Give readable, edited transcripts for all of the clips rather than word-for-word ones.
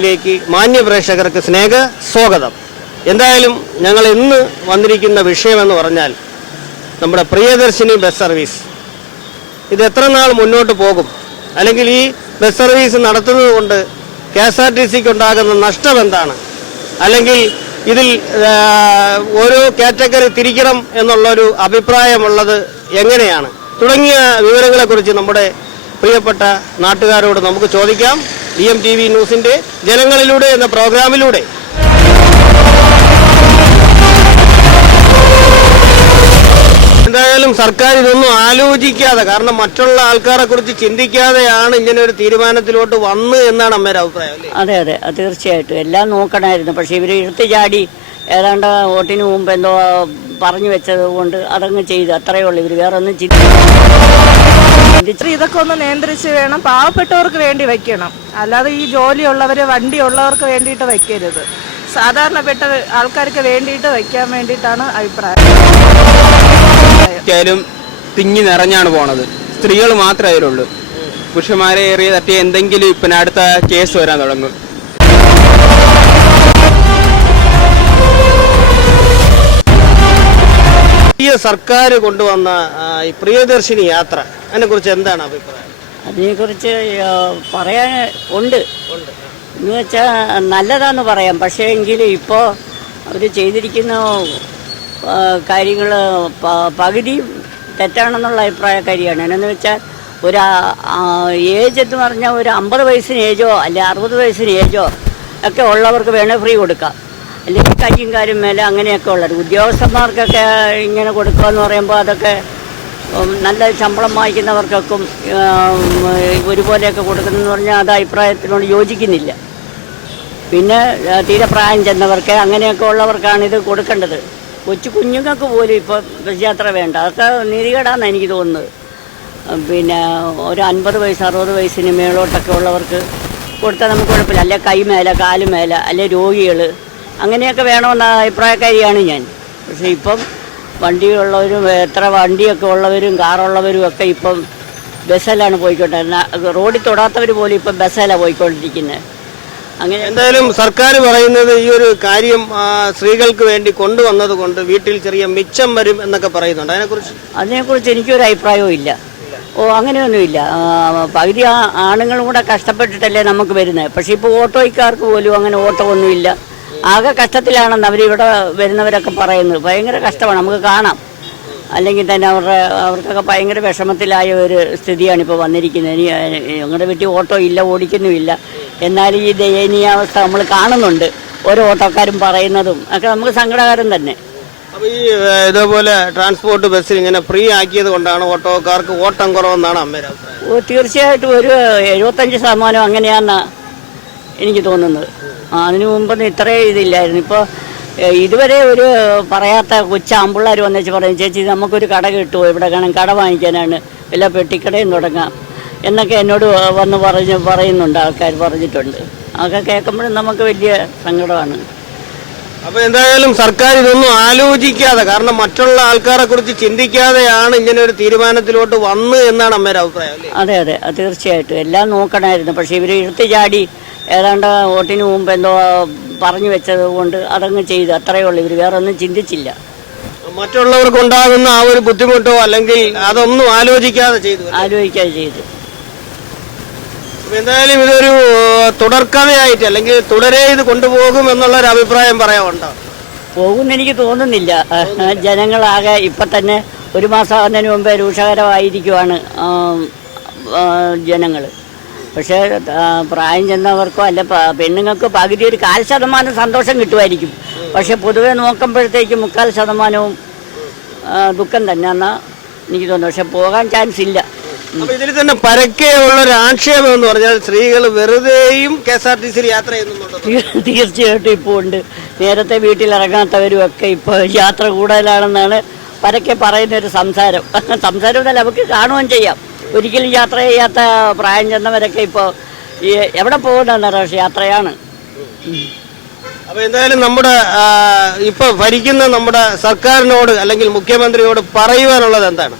ിലേക്ക് മാന്യ പ്രേക്ഷകർക്ക് സ്നേഹ സ്വാഗതം. എന്തായാലും ഞങ്ങൾ ഇന്ന് വന്നിരിക്കുന്ന വിഷയമെന്ന് പറഞ്ഞാൽ നമ്മുടെ പ്രിയദർശിനി ബസ് സർവീസ് ഇത് എത്ര നാൾ മുന്നോട്ട് പോകും, അല്ലെങ്കിൽ ഈ ബസ് സർവീസ് നടത്തുന്നത് കൊണ്ട് KSRTCക്ക് ഉണ്ടാകുന്ന നഷ്ടം എന്താണ്, അല്ലെങ്കിൽ ഇതിൽ ഓരോ കാറ്റഗറി തിരിക്കണം എന്നുള്ളൊരു അഭിപ്രായമുള്ളത് എങ്ങനെയാണ് തുടങ്ങിയ വിവരങ്ങളെക്കുറിച്ച് നമ്മുടെ പ്രിയപ്പെട്ട നാട്ടുകാരോട് നമുക്ക് ചോദിക്കാം. DMTV ന്യൂസിന്റെ ജനങ്ങളിലൂടെ എന്ന പ്രോഗ്രാമിലൂടെ. എന്തായാലും സർക്കാർ ഇതൊന്നും ആലോചിക്കാതെ, കാരണം മറ്റുള്ള ആൾക്കാരെ കുറിച്ച് ചിന്തിക്കാതെയാണ് ഇങ്ങനെ ഒരു തീരുമാനത്തിലോട്ട് വന്ന് എന്നാണ് അമ്മയുടെ അഭിപ്രായം അല്ലേ? അതെ അതെ, തീർച്ചയായിട്ടും എല്ലാം നോക്കണമായിരുന്നു. പക്ഷെ ഇവർ എടുത്തു ചാടി ഏതാണ്ട് വോട്ടിന് മുമ്പ് എന്തോ പറഞ്ഞു വെച്ചത് കൊണ്ട് അതങ്ങ് ചെയ്തു, അത്രയേ ഉള്ളൂ. ഇവർ വേറെ ഒന്നും ഇതൊക്കെ ഒന്ന് നിയന്ത്രിച്ച് വേണം, പാവപ്പെട്ടവർക്ക് വേണ്ടി വെക്കണം. അല്ലാതെ ഈ ജോലിയുള്ളവര് വണ്ടിയുള്ളവർക്ക് വേണ്ടിയിട്ട് വെക്കരുത്. സാധാരണപ്പെട്ട ആൾക്കാർക്ക് വേണ്ടിയിട്ട് വെക്കാൻ വേണ്ടിയിട്ടാണ് അഭിപ്രായം. തിങ്ങി നിറഞ്ഞാണ് പോണത്. സ്ത്രീകൾ മാത്രമേ അതിലുള്ളൂ. പുരുഷന്മാരെ ഏറിയ തട്ടിയ എന്തെങ്കിലും ഇപ്പം അടുത്ത കേസ് വരാൻ തുടങ്ങും. സർക്കാർ കൊണ്ടുവന്ന ഈ പ്രിയദർശിനി യാത്ര, അതിനെ കുറിച്ച് എന്താണ് അഭിപ്രായം? അതിനെക്കുറിച്ച് പറയാൻ ഉണ്ട് എന്ന് വെച്ചാൽ നല്ലതാന്ന് പറയാം. പക്ഷേ എങ്കിൽ ഇപ്പോൾ അവർ ചെയ്തിരിക്കുന്ന കാര്യങ്ങൾ പകുതി തെറ്റാണെന്നുള്ള അഭിപ്രായക്കാരിയാണ്. എന്നു വെച്ചാൽ ഒരു ഏജ് എന്ന് പറഞ്ഞാൽ ഒരു 50 വയസ്സിന് ഏജോ അല്ലെ 60 വയസ്സിന് ഏജോ ഒക്കെ ഉള്ളവർക്ക് വേണേൽ ഫ്രീ കൊടുക്കാം, അല്ലെങ്കിൽ കയ്യും കാര്യം മേലെ അങ്ങനെയൊക്കെ ഉള്ളത്. ഉദ്യോഗസ്ഥന്മാർക്കൊക്കെ ഇങ്ങനെ കൊടുക്കുക എന്ന് പറയുമ്പോൾ അതൊക്കെ നല്ല ശമ്പളം വാങ്ങിക്കുന്നവർക്കൊക്കെ ഒരുപോലെയൊക്കെ കൊടുക്കുന്നതെന്ന് പറഞ്ഞാൽ അത് അഭിപ്രായത്തിനോട് യോജിക്കുന്നില്ല. പിന്നെ തീരെ പ്രായം ചെന്നവർക്ക് അങ്ങനെയൊക്കെ ഉള്ളവർക്കാണ് ഇത് കൊടുക്കേണ്ടത്. കൊച്ചു കുഞ്ഞുങ്ങൾക്ക് പോലും ഇപ്പോൾ ബസ് യാത്ര വേണ്ട, അതൊക്കെ നീതികേടാണെന്ന് എനിക്ക് തോന്നുന്നത്. പിന്നെ ഒരു 50 വയസ്സ് 60 വയസ്സിന് മേളോട്ടൊക്കെ ഉള്ളവർക്ക് കൊടുത്താൽ നമുക്ക് കുഴപ്പമില്ല. അല്ലെ കൈമേല കാലുമേല അല്ലെ രോഗികൾ അങ്ങനെയൊക്കെ വേണമെന്ന അഭിപ്രായക്കാരിയാണ് ഞാൻ. പക്ഷേ ഇപ്പം വണ്ടിയുള്ളവരും എത്ര വണ്ടിയൊക്കെ ഉള്ളവരും കാറുള്ളവരും ഒക്കെ ഇപ്പം ബസ്സിലാണ് പോയിക്കൊണ്ടിരുന്നത്. റോഡിൽ തൊടാത്തവർ പോലും ഇപ്പം ബസ്സിലാണ് പോയിക്കൊണ്ടിരിക്കുന്നത്. അങ്ങനെ എന്തായാലും സർക്കാർ പറയുന്നത് ഈ ഒരു കാര്യം സ്ത്രീകൾക്ക് വേണ്ടി കൊണ്ടുവന്നത് കൊണ്ട് വീട്ടിൽ ചെറിയ മിച്ചം വരും എന്നൊക്കെ പറയുന്നുണ്ട്. അതിനെക്കുറിച്ച് എനിക്കൊരു അഭിപ്രായവും ഇല്ല. അങ്ങനെയൊന്നുമില്ല. പകുതി ആണുങ്ങളും കൂടെ കഷ്ടപ്പെട്ടിട്ടല്ലേ നമുക്ക് വരുന്നത്. പക്ഷേ ഇപ്പോൾ ഓട്ടോയ്ക്കാർക്ക് പോലും അങ്ങനെ ഓട്ടോ ഒന്നുമില്ല. ആകെ കഷ്ടത്തിലാണെന്ന് അവരിവിടെ വരുന്നവരൊക്കെ പറയുന്നത്. ഭയങ്കര കഷ്ടമാണ്, നമുക്ക് കാണാം. അല്ലെങ്കിൽ തന്നെ അവർക്കൊക്കെ ഭയങ്കര വിഷമത്തിലായ ഒരു സ്ഥിതിയാണ് ഇപ്പോൾ വന്നിരിക്കുന്നത്. ഇനി ഞങ്ങളുടെ വീട്ടിൽ ഓട്ടോ ഇല്ല, ഓടിക്കുന്നുമില്ല. എന്നാലും ഈ ദയനീയാവസ്ഥ നമ്മൾ കാണുന്നുണ്ട്. ഓരോ ഓട്ടോക്കാരും പറയുന്നതും ഒക്കെ നമുക്ക് സങ്കടകരം തന്നെ. അപ്പോൾ ഈ ഇതേപോലെ ട്രാൻസ്പോർട്ട് ബസ്സിൽ ഇങ്ങനെ ഫ്രീ ആക്കിയത് കൊണ്ടാണ് ഓട്ടോക്കാർക്ക് ഓട്ടം കുറവെന്നാണ് അമ്മയുടെ അഭിപ്രായം? തീർച്ചയായിട്ടും ഒരു 75% അങ്ങനെയാണെന്നാണ് എനിക്ക് തോന്നുന്നത്. അതിനു മുമ്പൊന്നും ഇത്രയും ഇതില്ലായിരുന്നു. ഇപ്പോൾ ഇതുവരെ ഒരു പറയാത്ത കൊച്ചാമ്പിള്ളേർ വന്നേച്ച് പറയും, ചേച്ചി നമുക്കൊരു കട കിട്ടുമോ, ഇവിടെ കാണാൻ കട വാങ്ങിക്കാനാണ്, വല്ല പെട്ടിക്കടയും തുടങ്ങാം എന്നൊക്കെ എന്നോട് വന്ന് പറയുന്നുണ്ട്, ആൾക്കാർ പറഞ്ഞിട്ടുണ്ട്. അതൊക്കെ കേൾക്കുമ്പോഴും നമുക്ക് വലിയ സങ്കടമാണ്. അപ്പോൾ എന്തായാലും സർക്കാർ ഇതൊന്നും ആലോചിക്കാതെ, കാരണം മറ്റുള്ള ആൾക്കാരെ കുറിച്ച് ചിന്തിക്കാതെയാണ് ഇങ്ങനെ ഒരു തീരുമാനത്തിലോട്ട് വന്ന് എന്നാണ് അമ്മയുടെ അഭിപ്രായം അല്ലേ? അതെ അതെ, തീർച്ചയായിട്ടും എല്ലാം നോക്കണമായിരുന്നു. പക്ഷെ ഇവർ എടുത്തു ചാടി ഏതാണ്ട് വോട്ടിന് മുമ്പ് എന്തോ പറഞ്ഞു വെച്ചത് കൊണ്ട് അതങ്ങ് ചെയ്തു, അത്രയേ ഉള്ളൂ. ഇവർ വേറെ ഒന്നും ചിന്തിച്ചില്ല. മറ്റുള്ളവർക്ക് ഉണ്ടാകുന്ന ആ ഒരു ബുദ്ധിമുട്ടോ അല്ലെങ്കിൽ അതൊന്നും ആലോചിക്കാതെ ചെയ്തു. എന്തായാലും ഇതൊരു തുടർക്കഥയായിട്ട് അല്ലെങ്കിൽ തുടരെ ഇത് കൊണ്ടുപോകും എന്നുള്ളൊരു അഭിപ്രായം പറയാനുണ്ടോ? പോകുമെന്ന് എനിക്ക് തോന്നുന്നില്ല. ജനങ്ങളാകെ ഇപ്പം തന്നെ 1 മാസം ആകുന്നതിന് മുമ്പേ രൂക്ഷകരമായിരിക്കുവാണ് ജനങ്ങൾ. പക്ഷേ പ്രായം ചെന്നവർക്കോ അല്ല പെണ്ണുങ്ങൾക്ക് പകുതി ഒരു 1/4% സന്തോഷം കിട്ടുമായിരിക്കും. പക്ഷെ പൊതുവെ നോക്കുമ്പോഴത്തേക്ക് 3/4% ദുഃഖം തന്നെ എന്നാ എനിക്ക് തോന്നുന്നു. പക്ഷെ പോകാൻ ചാൻസ് ഇല്ല. അപ്പൊ ഇതിൽ തന്നെ പരക്കെ ഉള്ള ഒരു ആക്ഷേപം എന്ന് പറഞ്ഞാൽ സ്ത്രീകൾ വെറുതെയും KSRTCയിൽ യാത്ര ചെയ്യുന്നുണ്ടോ? തീർച്ചയായിട്ടും ഇപ്പോൾ ഉണ്ട്. നേരത്തെ വീട്ടിലിറങ്ങാത്തവരും ഒക്കെ ഇപ്പോൾ യാത്ര കൂടുതലാണെന്നാണ് പരക്കെ പറയുന്ന ഒരു സംസാരം. സംസാരം നമുക്ക് കാണുകയും ചെയ്യാം. ഒരിക്കലും യാത്ര ചെയ്യാത്ത പ്രായം ചെന്നവരൊക്കെ ഇപ്പോൾ എവിടെ പോകുന്നതെന്നറിയാം, പക്ഷെ യാത്രയാണ്. അപ്പോൾ എന്തായാലും നമ്മുടെ ഇപ്പോൾ ഭരിക്കുന്ന നമ്മുടെ സർക്കാരിനോട് അല്ലെങ്കിൽ മുഖ്യമന്ത്രിയോട് പറയുവാനുള്ളത് എന്താണ്?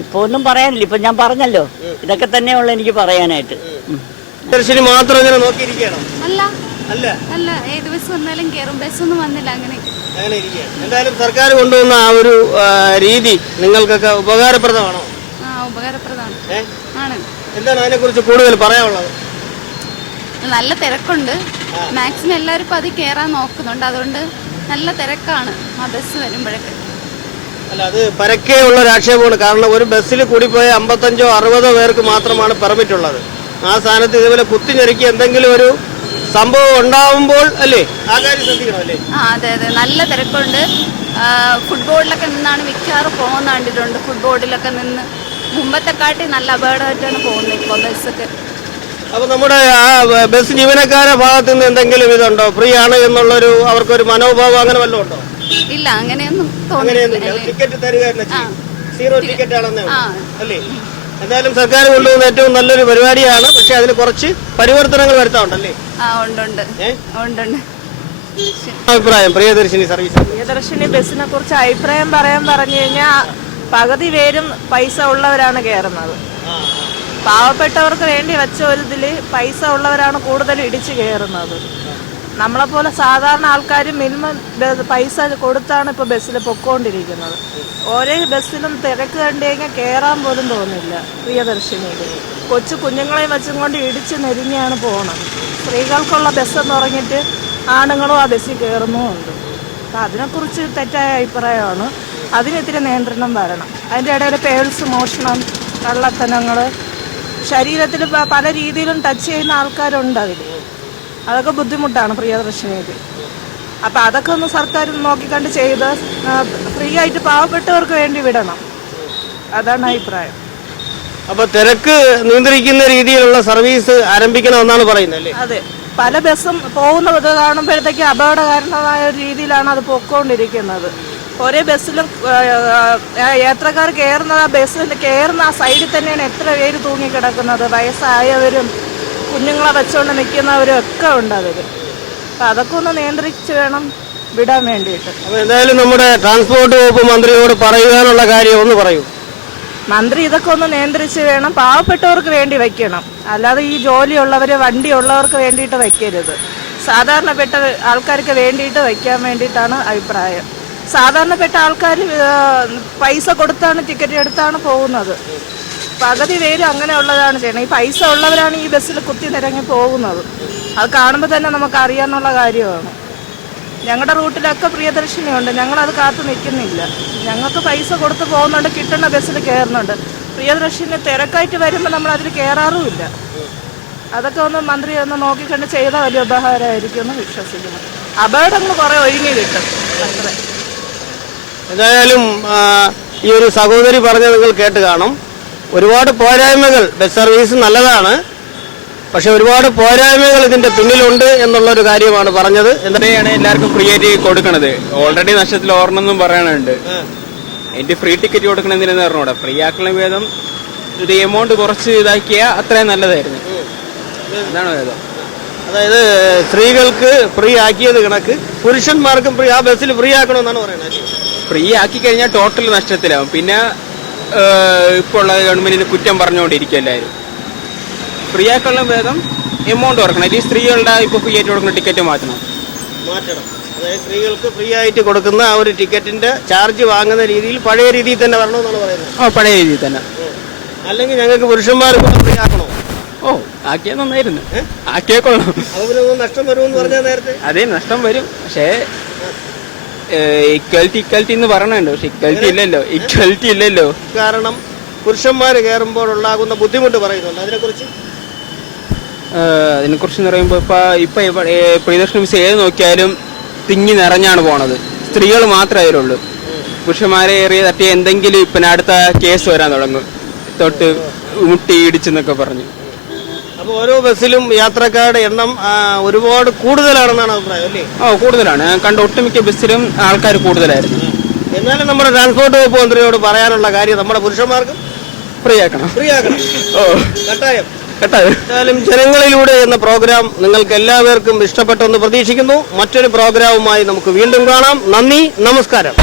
ഇപ്പോൾ ഒന്നും പറയാനില്ല. ഇപ്പം ഞാൻ പറഞ്ഞല്ലോ, ഇതൊക്കെ തന്നെയുള്ളൂ എനിക്ക് പറയാനായിട്ട്. മാത്രം ഇങ്ങനെ നോക്കിയിരിക്കണം. അല്ല, അല്ല അല്ല, ഏത് ബസ് വന്നാലും കയറും. ബസ്സൊന്നും വന്നില്ല. അങ്ങനെ ഇരിക്കുക. എന്തായാലും സർക്കാർ കൊണ്ടുവന്ന ആ ഒരു രീതി നിങ്ങൾക്കൊക്കെ ഉപകാരപ്രദമാണോ? ഉപകാരപ്രദമാണ്. ആണ്. എന്താണ് അതിനെക്കുറിച്ച് കൂടുതൽ പറയാനുള്ളത്? നല്ല തിരക്കുണ്ട്. മാക്സിമം എല്ലാവരും ഇപ്പം അത് കയറാൻ നോക്കുന്നുണ്ട്. അതുകൊണ്ട് നല്ല തിരക്കാണ് ആ ബസ് വരുമ്പോഴൊക്കെ. അല്ല, അത് പരക്കെ ഉള്ള രാഷ്ട്രീയമാണ്. കാരണം ഒരു ബസ്സിൽ കൂടിപ്പോയ 55-60 പേർക്ക് മാത്രമാണ് പെർമിറ്റ് ഉള്ളത്. ആ സ്ഥാനത്ത് ഇതുപോലെ കുത്തിഞ്ഞെരുക്കി എന്തെങ്കിലും ഒരു സംഭവം ഉണ്ടാവുമ്പോൾ അല്ലേ ആ കാര്യം ശ്രദ്ധിക്കണം അല്ലേ? അതെ അതെ, നല്ല തിരക്കുണ്ട്. ഫുട്ബോളിലൊക്കെ നിന്നാണ് മിക്കവാറും പോകുന്ന കണ്ടിട്ടുണ്ട്. ഫുട്ബോളിലൊക്കെ നിന്ന് മുമ്പത്തെക്കാട്ടി നല്ല അപകടമായിട്ടാണ് പോകുന്നത് ഇപ്പോൾ ബസ്സൊക്കെ. അപ്പൊ നമ്മുടെ ആ ബസ് ജീവനക്കാരുടെ ഭാഗത്ത് നിന്ന് എന്തെങ്കിലും ഇതുണ്ടോ? ഫ്രീ ആണ് എന്നുള്ളൊരു അവർക്കൊരു മനോഭാവം അങ്ങനെ വല്ലതും ഉണ്ടോ? ഇല്ല, അങ്ങനെയൊന്നും അങ്ങനെയൊന്നുമില്ല. തോന്നുന്നില്ല. ടിക്കറ്റ് തരികയല്ല ചെയ്യും. 0 ടിക്കറ്റ് ആണെന്നേ ഉള്ളൂ. അല്ലേ? എന്തായാലും സർക്കാർ കൊണ്ടുപോകുന്ന ഏറ്റവും നല്ലൊരു പരിപാടിയാണ്. പക്ഷെ അതിന് കുറച്ച് പരിവർത്തനങ്ങൾ വരുത്താറുണ്ടല്ലേ? ഉണ്ട്. അഭിപ്രായം പ്രിയദർശിനി സർവീസ്? പ്രിയദർശിനി ബസ്സിനെ കുറിച്ച് അഭിപ്രായം പറഞ്ഞു കഴിഞ്ഞാൽ പകുതി പേരും പൈസ ഉള്ളവരാണ് കയറുന്നത്. പാവപ്പെട്ടവർക്ക് വേണ്ടി വെച്ച ഒരു ഇതില് പൈസ ഉള്ളവരാണ് കൂടുതൽ ഇടിച്ചു കയറുന്നത്. നമ്മളെപ്പോലെ സാധാരണ ആൾക്കാർ മിനിമം പൈസ കൊടുത്താണ് ഇപ്പോൾ ബസ്സിൽ പൊക്കോണ്ടിരിക്കുന്നത്. ഓരോ ബസ്സിലും തിരക്ക് കണ്ടു കഴിഞ്ഞാൽ കയറാൻ പോലും തോന്നില്ല. പ്രിയദർശിനിയിൽ കൊച്ചു കുഞ്ഞുങ്ങളെയും വെച്ചും കൊണ്ട് ഇടിച്ച് നെരിഞ്ഞാണ് പോകുന്നത്. സ്ത്രീകൾക്കുള്ള ബസ്സെന്ന് പറഞ്ഞിട്ട് ആണുങ്ങളും ആ ബസ്സിൽ കയറുന്നുമുണ്ട്. അപ്പം അതിനെക്കുറിച്ച് തെറ്റായ അഭിപ്രായമാണ്. അതിനെതിരെ നിയന്ത്രണം വരണം. അതിൻ്റെ ഇടയിൽ പേഴ്സ് മോഷണം, കള്ളത്തനങ്ങൾ, ശരീരത്തിൽ പല രീതിയിലും ടച്ച് ചെയ്യുന്ന ആൾക്കാരുണ്ട്. അതൊക്കെ ബുദ്ധിമുട്ടാണ് പ്രിയദർശിനിക്ക്. അപ്പം അതൊക്കെ ഒന്ന് സർക്കാർ നോക്കിക്കണ്ട് ചെയ്ത് ഫ്രീ ആയിട്ട് പാവപ്പെട്ടവർക്ക് വേണ്ടി വിടണം. അതാണ് അഭിപ്രായം. അപ്പൊ തിരക്ക് നിയന്ത്രിക്കുന്ന രീതിയിലുള്ള സർവീസ് ആരംഭിക്കണമെന്നാണ് പറയുന്നത് അല്ലേ? അതെ, പല ബസ്സും പോകുന്നത് കാണുമ്പോഴത്തേക്ക് അപകടകരമായ ഒരു രീതിയിലാണ് അത് പൊക്കോണ്ടിരിക്കുന്നത്. ഒരേ ബസ്സിലും യാത്രക്കാർ കയറുന്നത് ആ ബസ്സിൽ കയറുന്ന ആ സൈഡിൽ തന്നെയാണ് എത്ര പേര് തൂങ്ങിക്കിടക്കുന്നത്. വയസ്സായവരും കുഞ്ഞുങ്ങളെ വെച്ചുകൊണ്ട് നിൽക്കുന്നവരും ഒക്കെ ഉണ്ട് അതിൽ. അപ്പം അതൊക്കെ ഒന്ന് നിയന്ത്രിച്ച് വേണം വിടാൻ വേണ്ടിയിട്ട്. അപ്പോൾ എന്തായാലും നമ്മുടെ ട്രാൻസ്പോർട്ട് വകുപ്പ് മന്ത്രിയോട് പറയുവാനുള്ള കാര്യം ഒന്ന് പറയൂ. മന്ത്രി ഇതൊക്കെ ഒന്ന് നിയന്ത്രിച്ച് വേണം. പാവപ്പെട്ടവർക്ക് വേണ്ടി വെക്കണം. അല്ലാതെ ഈ ജോലിയുള്ളവർ വണ്ടിയുള്ളവർക്ക് വേണ്ടിയിട്ട് വെക്കരുത്. സാധാരണപ്പെട്ട ആൾക്കാർക്ക് വേണ്ടിയിട്ട് വയ്ക്കാൻ വേണ്ടിയിട്ടാണ് അഭിപ്രായം. സാധാരണപ്പെട്ട ആൾക്കാർ പൈസ കൊടുത്താണ് ടിക്കറ്റ് എടുത്താണ് പോകുന്നത്. പകുതി പേര് അങ്ങനെയുള്ളതാണ് ചെയ്യണം. ഈ പൈസ ഉള്ളവരാണ് ഈ ബസ്സിൽ കുത്തി നിരങ്ങി പോകുന്നത്. അത് കാണുമ്പോൾ തന്നെ നമുക്ക് അറിയാന്നുള്ള കാര്യമാണ്. ഞങ്ങളുടെ റൂട്ടിലൊക്കെ പ്രിയദർശിനി ഉണ്ട്. ഞങ്ങളത് കാത്തു നിൽക്കുന്നില്ല. ഞങ്ങൾക്ക് പൈസ കൊടുത്ത് പോകുന്നുണ്ട്, കിട്ടുന്ന ബസ്സിൽ കയറുന്നുണ്ട്. പ്രിയദർശിനി തിരക്കായിട്ട് വരുമ്പോൾ നമ്മൾ അതിൽ കയറാറുമില്ല. അതൊക്കെ ഒന്ന് മന്ത്രി ഒന്ന് നോക്കിക്കണ്ട് ചെയ്താൽ വലിയ ഉപകാരമായിരിക്കും എന്ന് വിശ്വസിക്കുന്നു. അപകടങ്ങൾ കുറേ ഒഴിഞ്ഞു കിട്ടും. അത്ര. എന്തായാലും ഈ ഒരു സഹോദരി പറഞ്ഞത് നിങ്ങൾ കേട്ട് കാണും. ഒരുപാട് പോരായ്മകൾ, ബസ് സർവീസ് നല്ലതാണ്, പക്ഷെ ഒരുപാട് പോരായ്മകൾ ഇതിന്റെ പിന്നിലുണ്ട് എന്നുള്ളൊരു കാര്യമാണ് പറഞ്ഞത്. എന്താണ് എല്ലാവർക്കും ഫ്രീ ആയിട്ട് കൊടുക്കണത്? ഓൾറെഡി നഷ്ടത്തിൽ ഓർണമെന്നും പറയാനുണ്ട്. എനിക്ക് ഫ്രീ ടിക്കറ്റ് കൊടുക്കണം എന്തിനെന്ന് പറഞ്ഞൂടെ? ഫ്രീ ആക്കണ ഭേദം ഒരു എമൗണ്ട് കുറച്ച് ഇതാക്കിയാൽ അത്രയും നല്ലതായിരുന്നു. അതാണ് ഭേദം. അതായത് സ്ത്രീകൾക്ക് ഫ്രീ ആക്കിയത് കണക്ക് പുരുഷന്മാർക്കും ഫ്രീ ആ ബസ്സിൽ ഫ്രീ ആക്കണമെന്നാണ് പറയുന്നത്. ഫ്രീ ആക്കി കഴിഞ്ഞാൽ ടോട്ടൽ നഷ്ടത്തിലാവും. പിന്നെ ഇപ്പോൾ ഉള്ള ഗവൺമെന്റിന് കുറ്റം പറഞ്ഞുകൊണ്ടിരിക്കും എല്ലാവരും. ഫ്രീ ആക്കാനുള്ള ഭേദം എമൗണ്ട് കുറക്കണം. അല്ലെങ്കിൽ സ്ത്രീകളുടെ ഇപ്പോൾ ഫ്രീ ആയിട്ട് കൊടുക്കുന്ന ടിക്കറ്റ് മാറ്റണം. അതായത് സ്ത്രീകൾക്ക് ഫ്രീ ആയിട്ട് കൊടുക്കുന്ന ആ ഒരു ടിക്കറ്റിന്റെ ചാർജ് വാങ്ങുന്ന രീതിയിൽ പഴയ രീതിയിൽ തന്നെ വരണമെന്നാണ് പറയുന്നത്. പഴയ രീതിയിൽ തന്നെ. അല്ലെങ്കിൽ ഞങ്ങൾക്ക് പുരുഷന്മാർക്ക് ഫ്രീ ആക്കണോ? ആക്കിയാൽ നന്നായിരുന്നു. ആക്കിയാൽ കൊള്ളാം. അതുപോലെ നഷ്ടം വരുമെന്ന് പറഞ്ഞാൽ നേരത്തെ അതെ, നഷ്ടം വരും. പക്ഷേ ഇക്വാലിറ്റി എന്ന് പറയണുണ്ട്. പക്ഷെ ഇക്വാലിറ്റി ഇല്ലല്ലോ. കാരണം പുരുഷന്മാർ കയറുമ്പോൾ ഉണ്ടാകുന്ന ബുദ്ധിമുട്ട് പറയുന്നുണ്ട്. അതിനെക്കുറിച്ച് പറയുമ്പോൾ ഇപ്പൊ പ്രിയദർശിനി ബസ് ഏത് നോക്കിയാലും തിങ്ങി നിറഞ്ഞാണ് പോണത്. സ്ത്രീകൾ മാത്രമേ അതിലുള്ളൂ. പുരുഷന്മാരെ ഏറിയ തട്ടിയ എന്തെങ്കിലും ഇപ്പം അടുത്ത കേസ് വരാൻ തുടങ്ങും. തൊട്ട് മുട്ടി ഇടിച്ചെന്നൊക്കെ പറഞ്ഞു. അപ്പോൾ ഓരോ ബസ്സിലും യാത്രക്കാരുടെ എണ്ണം ഒരുപാട് കൂടുതലാണെന്നാണ് അഭിപ്രായം അല്ലേ? കൂടുതലാണ്. കണ്ട ഒട്ടുമിക്ക ബസ്സിലും ആൾക്കാർ കൂടുതലായിരുന്നു. എന്നാലും നമ്മുടെ ട്രാൻസ്പോർട്ട് വകുപ്പ് മന്ത്രിയോട് പറയാനുള്ള കാര്യം നമ്മുടെ പുരുഷന്മാർക്ക് ഫ്രീ ആക്കണം. കട്ടായം. എന്തായാലും ജനങ്ങളിലൂടെ എന്ന പ്രോഗ്രാം നിങ്ങൾക്ക് എല്ലാവർക്കും ഇഷ്ടപ്പെട്ടെന്ന് പ്രതീക്ഷിക്കുന്നു. മറ്റൊരു പ്രോഗ്രാമുമായി നമുക്ക് വീണ്ടും കാണാം. നന്ദി, നമസ്കാരം.